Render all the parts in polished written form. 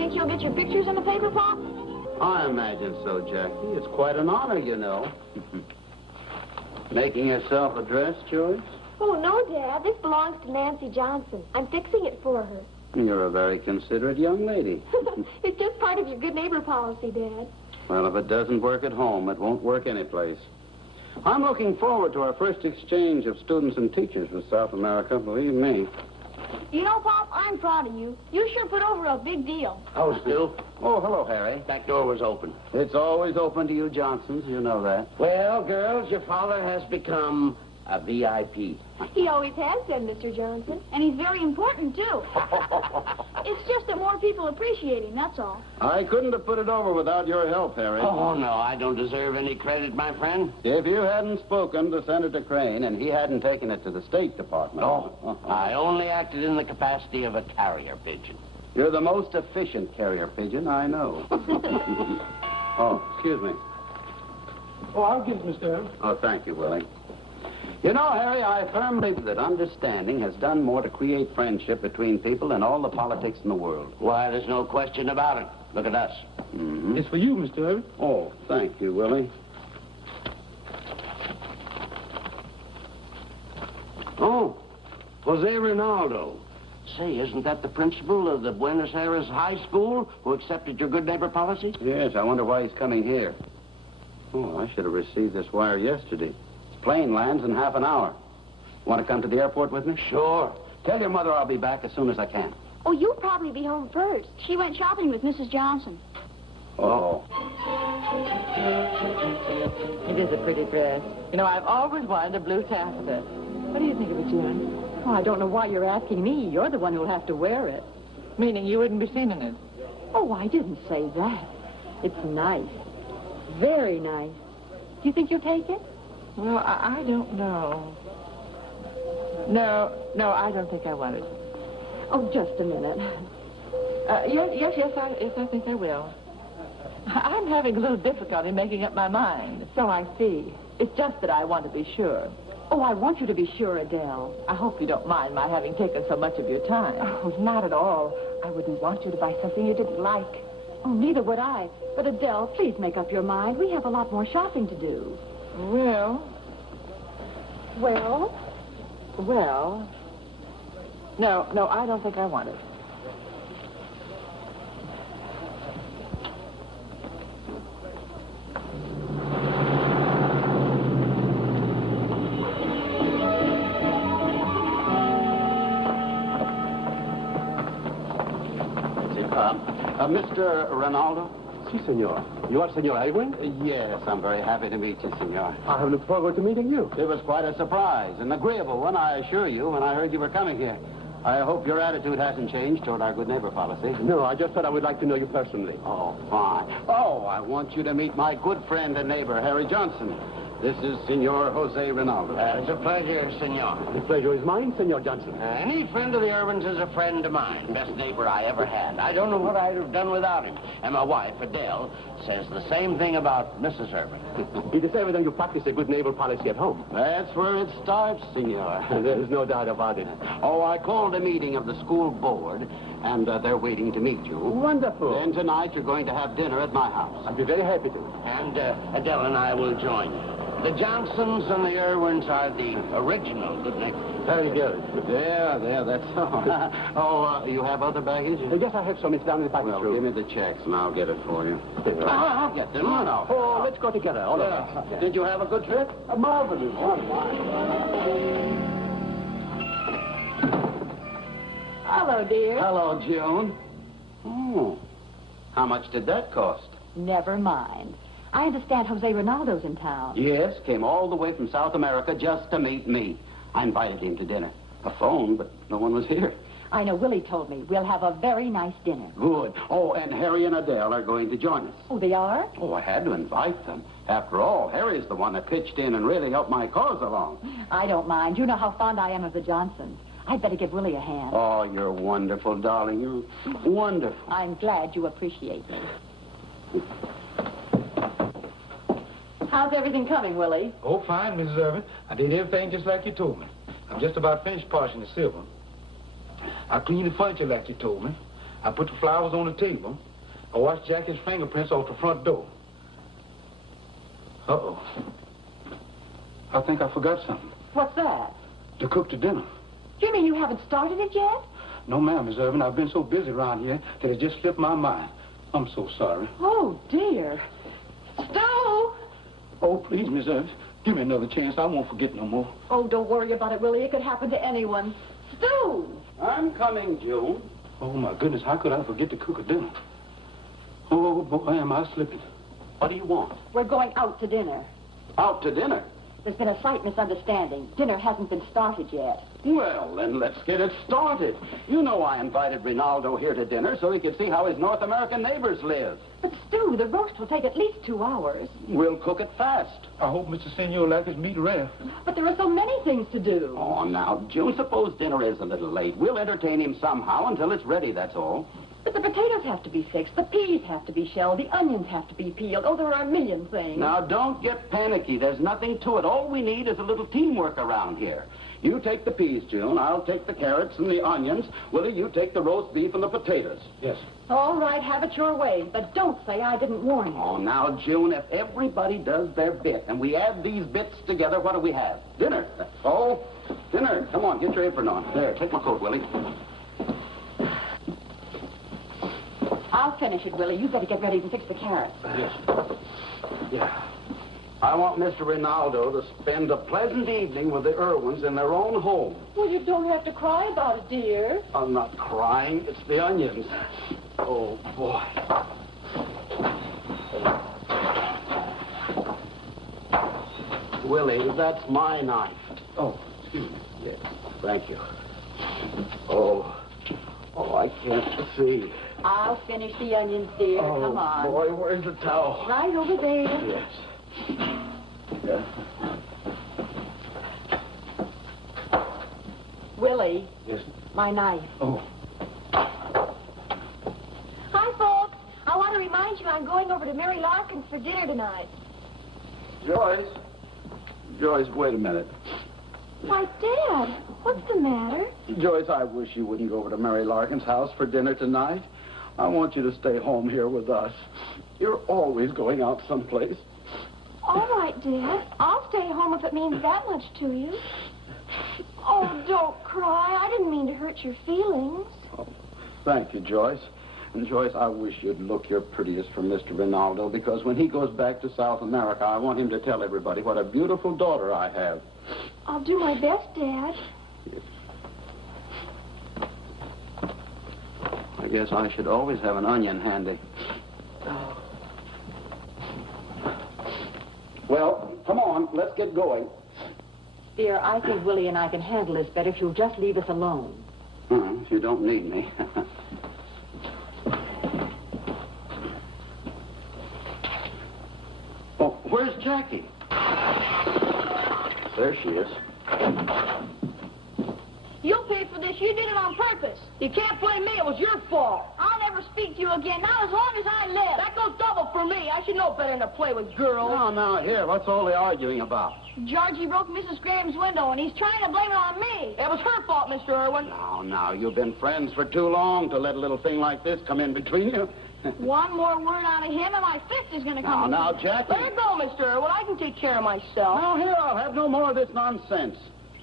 think you'll get your pictures in the paper, Pop? I imagine so, Jackie. It's quite an honor, you know. Making yourself a dress, Joyce? Oh, no, Dad. This belongs to Nancy Johnson. I'm fixing it for her. You're a very considerate young lady. It's just part of your good neighbor policy, Dad. Well, if it doesn't work at home, it won't work anyplace. I'm looking forward to our first exchange of students and teachers with South America, believe me. You know, Pop, I'm proud of you. You sure put over a big deal. Oh, Stu. Oh, hello, Harry. Back door was open. It's always open to you Johnsons, you know that. Well, girls, your father has become a VIP. He always has been, Mr. Johnson. And he's very important, too. It's just that more people appreciate him, that's all. I couldn't have put it over without your help, Harry. Oh, no, I don't deserve any credit, my friend. If you hadn't spoken to Senator Crane and he hadn't taken it to the State Department... Oh, I only acted in the capacity of a carrier pigeon. You're the most efficient carrier pigeon I know. Oh, excuse me. Oh, I'll give it, Mr. Erwin. Oh, thank you, Willie. You know, Harry, I firmly believe that understanding has done more to create friendship between people than all the politics in the world. Why, there's no question about it. Look at us. Mm-hmm. It's for you, Mr. Erwin. Oh, thank you, Willie. Oh, Jose Ronaldo. Say, isn't that the principal of the Buenos Aires High School who accepted your good neighbor policy? Yes, I wonder why he's coming here. Oh, I should have received this wire yesterday. Plane lands in half an hour. Want to come to the airport with me? Sure. Tell your mother I'll be back as soon as I can. Oh, you'll probably be home first. She went shopping with Mrs. Johnson. Oh. It is a pretty dress. You know, I've always wanted a blue taffeta. What do you think of it, June? Oh, I don't know why you're asking me. You're the one who'll have to wear it. Meaning you wouldn't be seen in it? Oh, I didn't say that. It's nice. Very nice. Do you think you'll take it? Well, I don't know. No, I don't think I want it. Oh, just a minute. Yes, I think I will. I'm having a little difficulty making up my mind. So I see. It's just that I want to be sure. Oh, I want you to be sure, Adele. I hope you don't mind my having taken so much of your time. Oh, not at all. I wouldn't want you to buy something you didn't like. Oh, neither would I. But, Adele, please make up your mind. We have a lot more shopping to do. Well... No, I don't think I want it. Mr. Ronaldo? Si, senor. You are Senor Erwin? Yes, I'm very happy to meet you, senor. I have looked forward to meeting you. It was quite a surprise, an agreeable one, I assure you, when I heard you were coming here. I hope your attitude hasn't changed toward our good neighbor policy. No, I just thought I would like to know you personally. Oh, fine. Oh, I want you to meet my good friend and neighbor, Harry Johnson. This is Senor Jose Ronaldo. It's a pleasure, senor. The pleasure is mine, Senor Johnson. Any friend of the Erwins is a friend of mine. Best neighbor I ever had. I don't know what I'd have done without him. And my wife, Adele, says the same thing about Mrs. Erwin. It is evident you practice a good neighbor policy at home. That's where it starts, senor. There is no doubt about it. Oh, I called a meeting of the school board, and they're waiting to meet you. Wonderful. Then tonight you're going to have dinner at my house. I'd be very happy to. And Adele and I will join you. The Johnsons and the Erwins are the original good neighbors. Very good. There, that's all. Oh, you have other baggage? Yes, I have some. It's down in the package Well, room. give me the checks and I'll get it for you. I'll get them. No. Oh, let's go together. All of us. Did you have a good trip? A marvelous one. Hello, dear. Hello, June. Oh, how much did that cost? Never mind. I understand Jose Ronaldo's in town. Yes, came all the way from South America just to meet me. I invited him to dinner. A phone, but no one was here. I know Willie told me. We'll have a very nice dinner. Good. Oh, and Harry and Adele are going to join us. Oh, they are? Oh, I had to invite them. After all, Harry's the one that pitched in and really helped my cause along. I don't mind. You know how fond I am of the Johnsons. I'd better give Willie a hand. Oh, you're wonderful, darling. You're wonderful. I'm glad you appreciate me. How's everything coming, Willie? Oh, fine, Mrs. Erwin. I did everything just like you told me. I'm just about finished polishing the silver. I cleaned the furniture like you told me. I put the flowers on the table. I washed Jackie's fingerprints off the front door. Uh-oh. I think I forgot something. What's that? To cook the dinner. You mean you haven't started it yet? No, ma'am, Miss Erwin. I've been so busy around here that it just slipped my mind. I'm so sorry. Oh, dear. Stu! Oh, please, Miss Erwin. Give me another chance. I won't forget no more. Oh, don't worry about it, Willie. It could happen to anyone. Stu! I'm coming, June. Oh, my goodness. How could I forget to cook a dinner? Oh, boy, am I slipping. What do you want? We're going out to dinner. Out to dinner? There's been a slight misunderstanding. Dinner hasn't been started yet. Well, then let's get it started. You know I invited Rinaldo here to dinner so he could see how his North American neighbors live. But, Stu, the roast will take at least 2 hours. We'll cook it fast. I hope Mr. Senor likes his meat rare. But there are so many things to do. Oh, now, June, suppose dinner is a little late. We'll entertain him somehow until it's ready, that's all. But the potatoes have to be fixed, the peas have to be shelled, the onions have to be peeled. Oh, there are a million things. Now, don't get panicky. There's nothing to it. All we need is a little teamwork around here. You take the peas, June. I'll take the carrots and the onions. Willie, you take the roast beef and the potatoes. Yes. All right, have it your way. But don't say I didn't warn you. Oh, now, June, if everybody does their bit and we add these bits together, what do we have? Dinner. That's all. Dinner. Come on, get your apron on. There, take my coat, Willie. I'll finish it, Willie. You better get ready to fix the carrots. Yes. Yeah. I want Mr. Rinaldo to spend a pleasant evening with the Erwins in their own home. Well, you don't have to cry about it, dear. I'm not crying. It's the onions. Oh, boy. Willie, that's my knife. Oh, excuse me. Yes, thank you. Oh, I can't see. I'll finish the onions, dear. Oh, Come on. boy, where's the towel? Right over there. Yes. Yeah. Willie, Yes. my knife. Oh. Hi, folks. I want to remind you I'm going over to Mary Larkin's for dinner tonight. Joyce. Joyce, wait a minute. Why, Dad, what's the matter? Joyce, I wish you wouldn't go over to Mary Larkin's house for dinner tonight. I want you to stay home here with us. You're always going out someplace. All right, Dad. I'll stay home if it means that much to you. Oh, don't cry. I didn't mean to hurt your feelings. Oh, thank you, Joyce. And, Joyce, I wish you'd look your prettiest for Mr. Rinaldo, because when he goes back to South America, I want him to tell everybody what a beautiful daughter I have. I'll do my best, Dad. I guess I should always have an onion handy. Well, come on, let's get going. Dear, I think Willie and I can handle this better if you'll just leave us alone. If you don't need me. Oh, where's Jackie? There she is. You'll pay for this. You did it on purpose. You can't blame me. It was your fault. I'll never speak to you again, not as long as I live. That goes double for me. I should know better than to play with girls. Now, here, what's all the arguing about? Georgie broke Mrs. Graham's window, and he's trying to blame it on me. It was her fault, Mr. Erwin. Now, you've been friends for too long to let a little thing like this come in between you. One more word out of him, and my fist is going to come. Now, Jackie. Let her go, Mr. Erwin. I can take care of myself. Now, here, I'll have no more of this nonsense.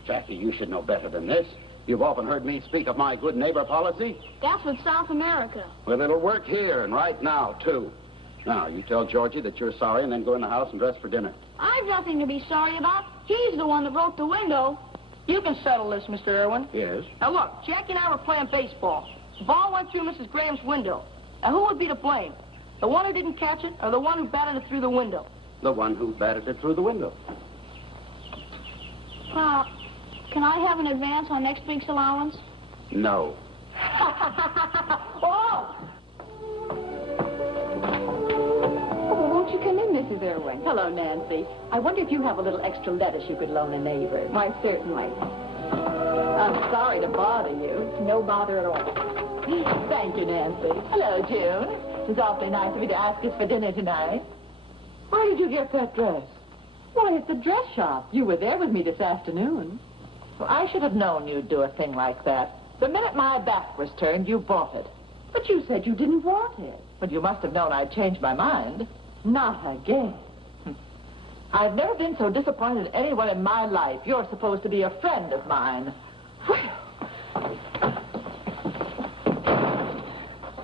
Jackie, you should know better than this. You've often heard me speak of my good neighbor policy. That's with South America. Well, it'll work here and right now, too. Now, you tell Georgie that you're sorry and then go in the house and dress for dinner. I've nothing to be sorry about. He's the one that broke the window. You can settle this, Mr. Erwin. Yes? Now, look, Jackie and I were playing baseball. The ball went through Mrs. Graham's window. Now, who would be to blame? The one who didn't catch it or the one who batted it through the window? The one who batted it through the window. Can I have an advance on next week's allowance? No. Oh! Oh, won't you come in, Mrs. Erwin? Hello, Nancy. I wonder if you have a little extra lettuce you could loan a neighbor. Why, certainly. I'm sorry to bother you. No bother at all. Thank you, Nancy. Hello, June. It was awfully nice of you to ask us for dinner tonight. Where did you get that dress? Why, at the dress shop. You were there with me this afternoon. Well, I should have known you'd do a thing like that. The minute my back was turned, you bought it. But you said you didn't want it. But you must have known I'd changed my mind. Not again. I've never been so disappointed in anyone in my life. You're supposed to be a friend of mine. Well,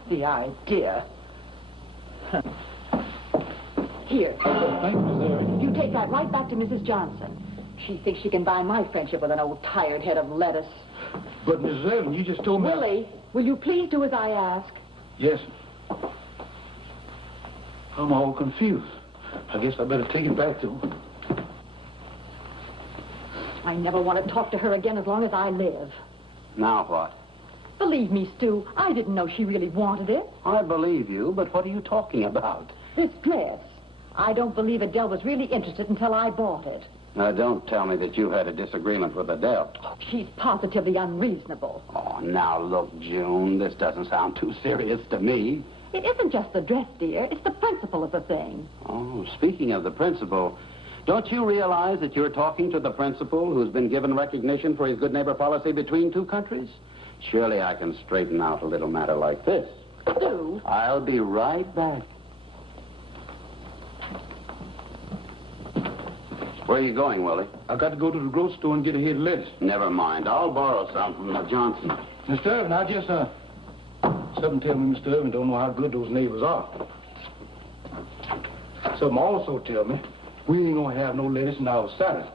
the idea. Here. Thank you, Miss Erwin. You take that right back to Mrs. Johnson. She thinks she can buy my friendship with an old tired head of lettuce. But, Mrs. Erwin, you just told me... Willie, will you please do as I ask? Yes. I'm all confused. I guess I better take it back to her. I never want to talk to her again as long as I live. Now what? Believe me, Stu, I didn't know she really wanted it. I believe you, but what are you talking about? This dress. I don't believe Adele was really interested until I bought it. Now, don't tell me that you had a disagreement with Adele. She's positively unreasonable. Oh, now look, June, this doesn't sound too serious to me. It isn't just the dress, dear. It's the principle of the thing. Oh, speaking of the principal, don't you realize that you're talking to the principal who's been given recognition for his good neighbor policy between two countries? Surely I can straighten out a little matter like this. Stu? I'll be right back. Where are you going, Willie? I got to go to the grocery store and get a head of lettuce. Never mind. I'll borrow some from the Johnson. Mr. Erwin, I just, something tell me Mr. Erwin don't know how good those neighbors are. Something also tell me we ain't gonna have no lettuce in our salad.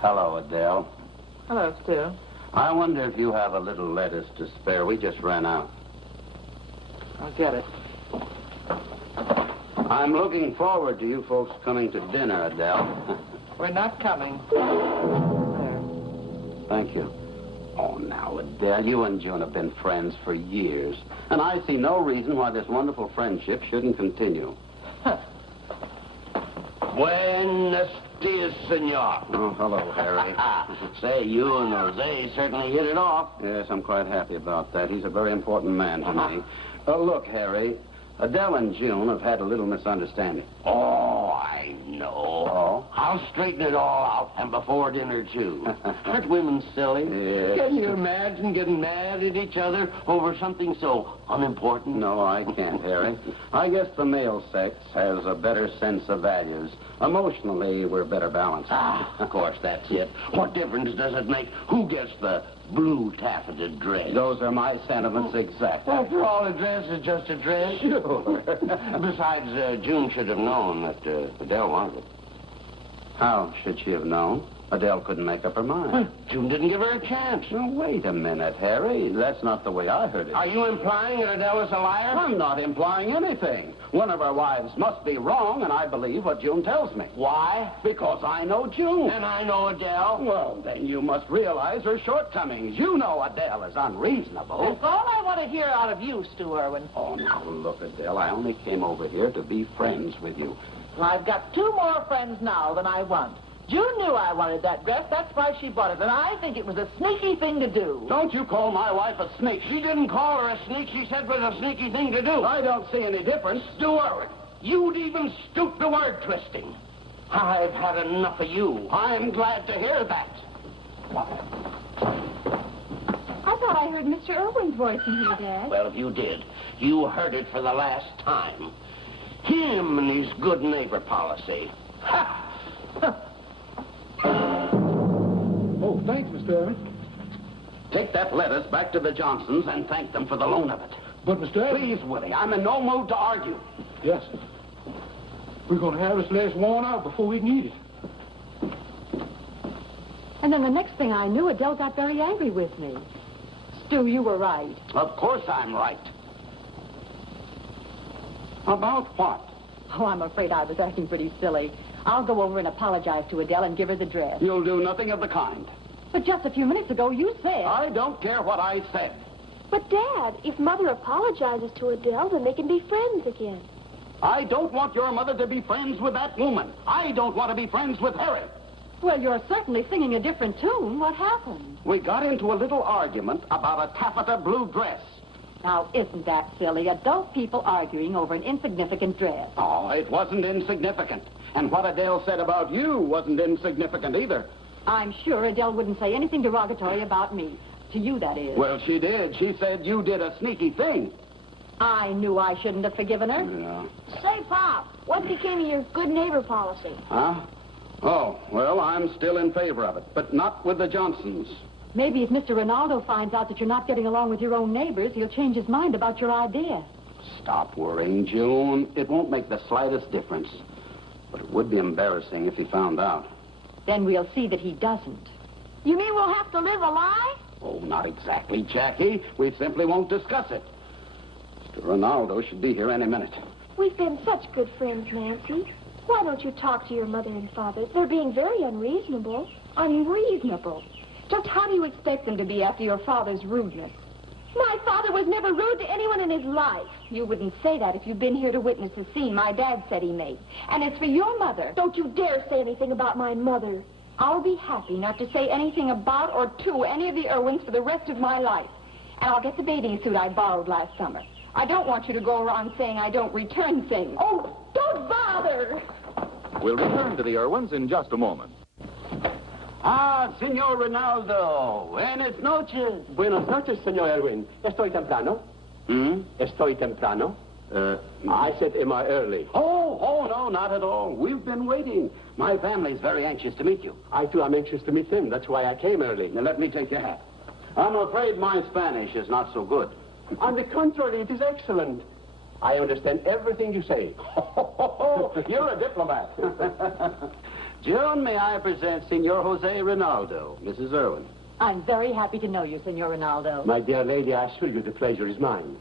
Hello, Adele. Hello, Stu. I wonder if you have a little lettuce to spare. We just ran out. I'll get it. I'm looking forward to you folks coming to dinner, Adele. We're not coming. There. Thank you. Oh, now, Adele, you and June have been friends for years. And I see no reason why this wonderful friendship shouldn't continue. Buenos dias, senor. Oh, hello, Harry. Say, you and Jose certainly hit it off. Yes, I'm quite happy about that. He's a very important man to me. Look, Harry, Adele and June have had a little misunderstanding. Oh, I know. Oh? I'll straighten it all out, and before dinner, too. Aren't women silly? Yes. Can you imagine getting mad at each other over something so unimportant? No, I can't, Harry. I guess the male sex has a better sense of values. Emotionally, we're better balanced. Ah, of course, that's it. What difference does it make who gets the blue taffeted dress? Those are my sentiments exactly. After all, a dress is just a dress. Sure. Besides, June should have known that Adele wanted it. How should she have known? Adele couldn't make up her mind. Well, June didn't give her a chance. Now, wait a minute, Harry. That's not the way I heard it. Are you implying that Adele is a liar? I'm not implying anything. One of our wives must be wrong, and I believe what June tells me. Why? Because I know June. And I know Adele. Well, then you must realize her shortcomings. You know Adele is unreasonable. That's all I want to hear out of you, Stu Erwin. Oh, now, look, Adele, I only came over here to be friends with you. Well, I've got 2 more friends now than I want. June knew I wanted that dress. That's why she bought it. And I think it was a sneaky thing to do. Don't you call my wife a snake. She didn't call her a sneak. She said it was a sneaky thing to do. I don't see any difference. Stu Erwin, you'd even stoop to word twisting. I've had enough of you. I'm glad to hear that. I thought I heard Mr. Erwin's voice in here, Dad. Well, if you did, you heard it for the last time. Him and his good neighbor policy. Ha! Oh, thanks, Mr. Erwin. Take that lettuce back to the Johnsons and thank them for the loan of it. But, Mr. Erwin... Please, Willie, I'm in no mood to argue. Yes, sir. We're going to have this lettuce worn out before we can eat it. And then the next thing I knew, Adele got very angry with me. Stu, you were right. Of course I'm right. About what? Oh, I'm afraid I was acting pretty silly. I'll go over and apologize to Adele and give her the dress. You'll do nothing of the kind. But just a few minutes ago, you said... I don't care what I said. But, Dad, if Mother apologizes to Adele, then they can be friends again. I don't want your mother to be friends with that woman. I don't want to be friends with Harry. Well, you're certainly singing a different tune. What happened? We got into a little argument about a taffeta blue dress. Now, isn't that silly? Adult people arguing over an insignificant dress. Oh, it wasn't insignificant. And what Adele said about you wasn't insignificant either. I'm sure Adele wouldn't say anything derogatory about me. To you, that is. Well, she did. She said you did a sneaky thing. I knew I shouldn't have forgiven her. Yeah. Say, Pop, what became of your good neighbor policy? Huh? Oh, well, I'm still in favor of it, but not with the Johnsons. Maybe if Mr. Ronaldo finds out that you're not getting along with your own neighbors, he'll change his mind about your idea. Stop worrying, June. It won't make the slightest difference. But it would be embarrassing if he found out. Then we'll see that he doesn't. You mean we'll have to live a lie? Oh, not exactly, Jackie. We simply won't discuss it. Mr. Ronaldo should be here any minute. We've been such good friends, Nancy. Why don't you talk to your mother and father? They're being very unreasonable. Unreasonable? Just how do you expect them to be after your father's rudeness? My father was never rude to anyone in his life. You wouldn't say that if you'd been here to witness the scene my dad said he made. And as for your mother, Don't you dare say anything about my mother. I'll be happy not to say anything about or to any of the Erwins for the rest of my life. And I'll get the bathing suit I borrowed last summer. I don't want you to go around saying I don't return things. Oh, don't bother. We'll return to the Erwins in just a moment. Ah, Senor Ronaldo. Buenas noches. Buenas noches, señor Erwin. Estoy temprano. Estoy temprano. I said, am I early? Oh, no, not at all. We've been waiting. My family's very anxious to meet you. I, too, am anxious to meet him. That's why I came early. Now, let me take your hat. I'm afraid my Spanish is not so good. On the contrary, it is excellent. I understand everything you say. You're a diplomat. June, may I present Senor Jose Ronaldo, Mrs. Erwin. I'm very happy to know you, Senor Ronaldo. My dear lady, I assure you the pleasure is mine.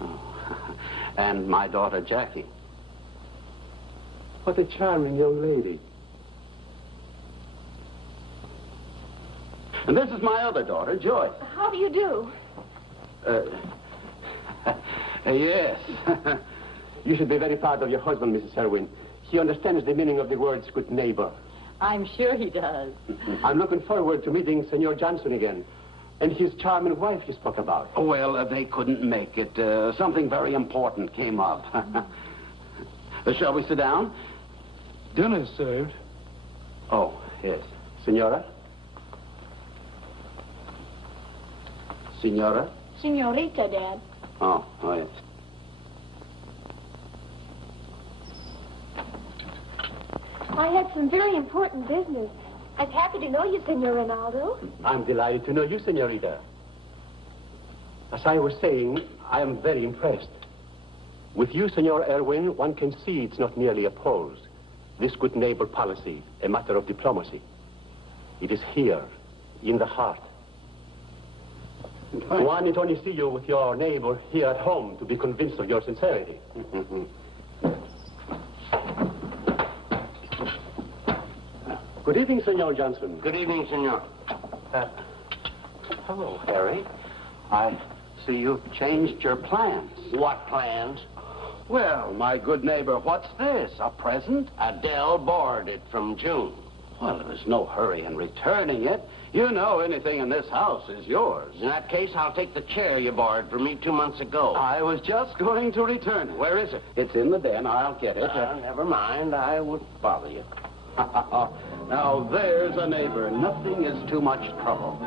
Oh. And my daughter, Jackie. What a charming young lady. And this is my other daughter, Joyce. How do you do? Yes. You should be very proud of your husband, Mrs. Erwin. He understands the meaning of the words good neighbor. I'm sure he does. I'm looking forward to meeting Senor Johnson again. And his charming wife you spoke about. Well, they couldn't make it. Something very important came up. Shall we sit down? Dinner is served. Oh, yes. Senora? Senora? Senorita, Dad. Oh, yes. I had some very important business. I'm happy to know you, Senor Ronaldo. I'm delighted to know you, Senorita. As I was saying, I am very impressed. With you, Senor Erwin, one can see it's not merely a pose. This good neighbor policy, a matter of diplomacy. It is here, in the heart. One need only see you with your neighbor here at home to be convinced of your sincerity. Good evening, Senor Johnson. Good evening, senor. Hello, Harry. I see you've changed your plans. What plans? Well, my good neighbor, what's this? A present? Adele borrowed it from June. Well, there's no hurry in returning it. You know anything in this house is yours. In that case, I'll take the chair you borrowed from me 2 months ago. I was just going to return it. Where is it? It's in the den. I'll get it. Never mind. I wouldn't bother you. Now, there's a neighbor. Nothing is too much trouble.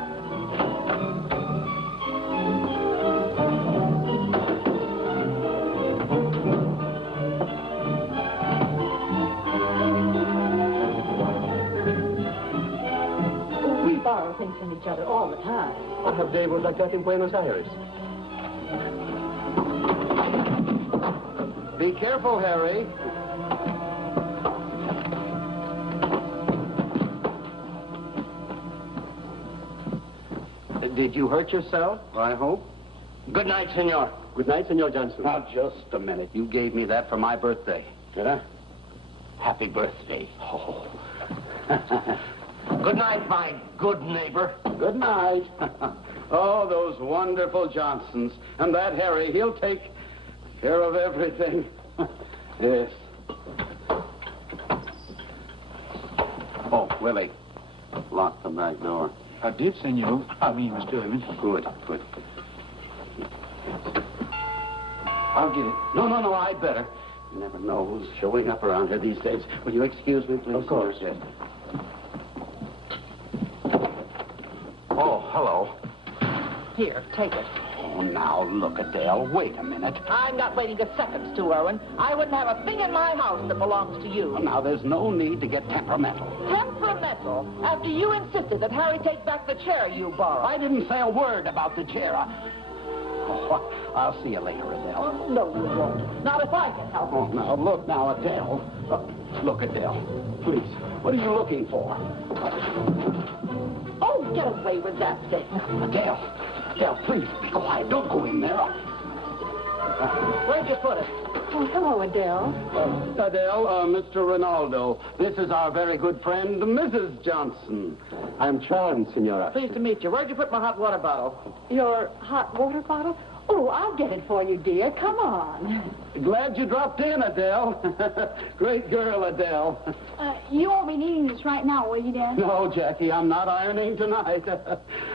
We borrow things from each other all the time. I have neighbors like that in Buenos Aires. Be careful, Harry. Did you hurt yourself, I hope? Good night, senor. Good night, Senor Johnson. Now, just a minute. You gave me that for my birthday. Did I? Happy birthday. Oh. Good night, my good neighbor. Good night. Oh, those wonderful Johnsons. And that Harry, he'll take care of everything. Yes. Oh, Willie, lock the back door. I did, Senor. Mr. Erwin. Good, good. I'll get it. No, I'd better. You never know who's showing up around here these days. Will you excuse me, please? Of course. Yes. Oh, hello. Here, take it. Oh, now, look, Adele. Wait a minute. I'm not waiting a second, Stu Erwin. I wouldn't have a thing in my house that belongs to you. Well, now, there's no need to get temperamental. Temperamental? After you insisted that Harry take back the chair you borrowed. I didn't say a word about the chair. Oh, I'll see you later, Adele. Oh, no, you won't. Not if I can help Oh, it. now, look now, Adele. Look, Adele. Please, what are you looking for? Oh, get away with that thing. Adele, please, be quiet. Don't go in there. Where'd you put it? Oh, hello, Adele. Adele, Mr. Ronaldo, this is our very good friend, Mrs. Johnson. I'm charmed, Senora. Pleased to meet you. Where'd you put my hot water bottle? Your hot water bottle? Oh, I'll get it for you, dear. Come on. Glad you dropped in, Adele. Great girl, Adele. You won't be needing this right now, will you, Dad? No, Jackie, I'm not ironing tonight.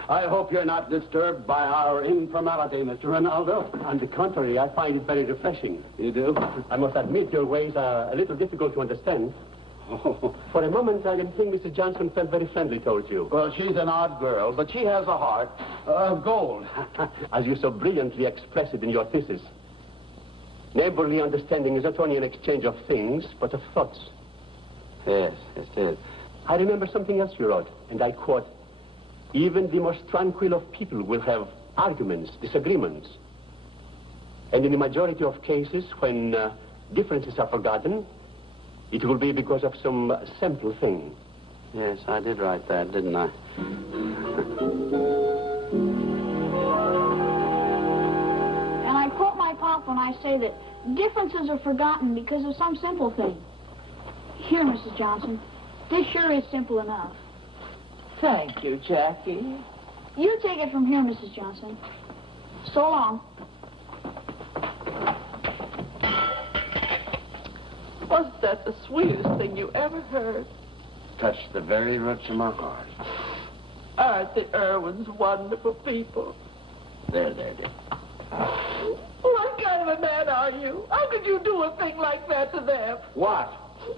I hope you're not disturbed by our informality, Mr. Ronaldo. On the contrary, I find it very refreshing. You do? I must admit your ways are a little difficult to understand. Oh. For a moment, I didn't think Mrs. Johnson felt very friendly towards you. Well, she's an odd girl, but she has a heart of gold. As you so brilliantly express it in your thesis. Neighborly understanding is not only an exchange of things, but of thoughts. Yes, it is. I remember something else you wrote, and I quote, even the most tranquil of people will have arguments, disagreements. And in the majority of cases, when differences are forgotten, it will be because of some simple thing. Yes, I did write that, didn't I? And I quote my pop when I say that differences are forgotten because of some simple thing. Here, Mrs. Johnson, this sure is simple enough. Thank you, Jackie. You take it from here, Mrs. Johnson. So long. Wasn't that the sweetest thing you ever heard? Touched the very roots of my heart. Aren't the Erwins wonderful people? There, dear. What kind of a man are you? How could you do a thing like that to them? What?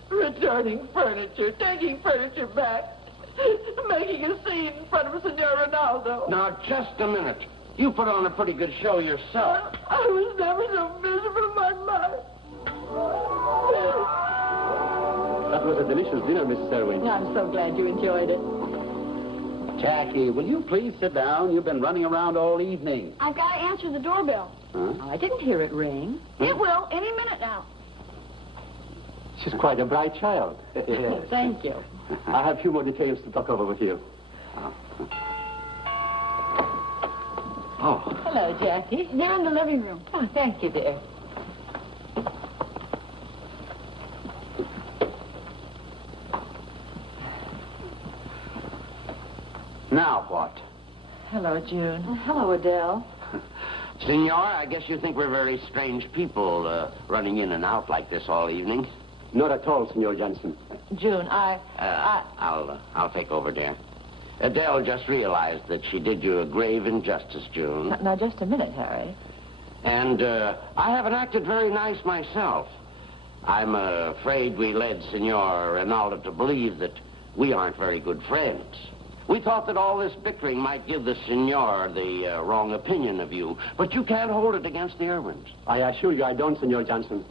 Returning furniture, taking furniture back, making a scene in front of Senor Ronaldo. Now, just a minute. You put on a pretty good show yourself. I was never so miserable in my life. That was a delicious dinner, Mrs. Erwin. I'm so glad you enjoyed it. Jackie, will you please sit down? You've been running around all evening. I've got to answer the doorbell. Huh? I didn't hear it ring. It will, any minute now. She's quite a bright child. Yes. Thank you. I have a few more details to talk over with you. Oh. Hello, Jackie. They're in the living room. Oh, thank you, dear. Now what? Hello, June. Oh, hello, Adele. Senor, I guess you think we're very strange people, running in and out like this all evening. Not at all, Senor Johnson. June, I'll take over, dear. Adele just realized that she did you a grave injustice, June. Now, just a minute, Harry. And I haven't acted very nice myself. I'm afraid we led Senor Ronaldo to believe that we aren't very good friends. We thought that all this bickering might give the Senor the wrong opinion of you, but you can't hold it against the Erwins. I assure you I don't, Senor Johnson.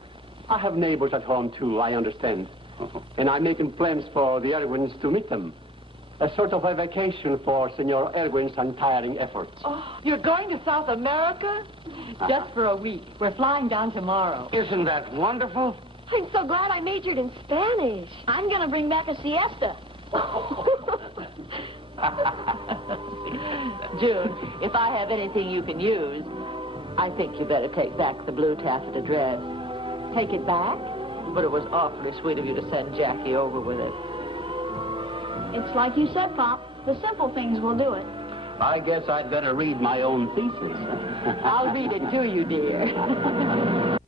I have neighbors at home, too, I understand. And I'm making plans for the Erwins to meet them. A sort of a vacation for Senor Erwin's untiring efforts. Oh, you're going to South America? Just for a week. We're flying down tomorrow. Isn't that wonderful? I'm so glad I majored in Spanish. I'm going to bring back a siesta. June, if I have anything you can use, I think you better take back the blue taffeta dress. Take it back? But it was awfully sweet of you to send Jackie over with it. It's like you said, Pop. The simple things will do it. I guess I'd better read my own thesis. I'll read it to you, dear.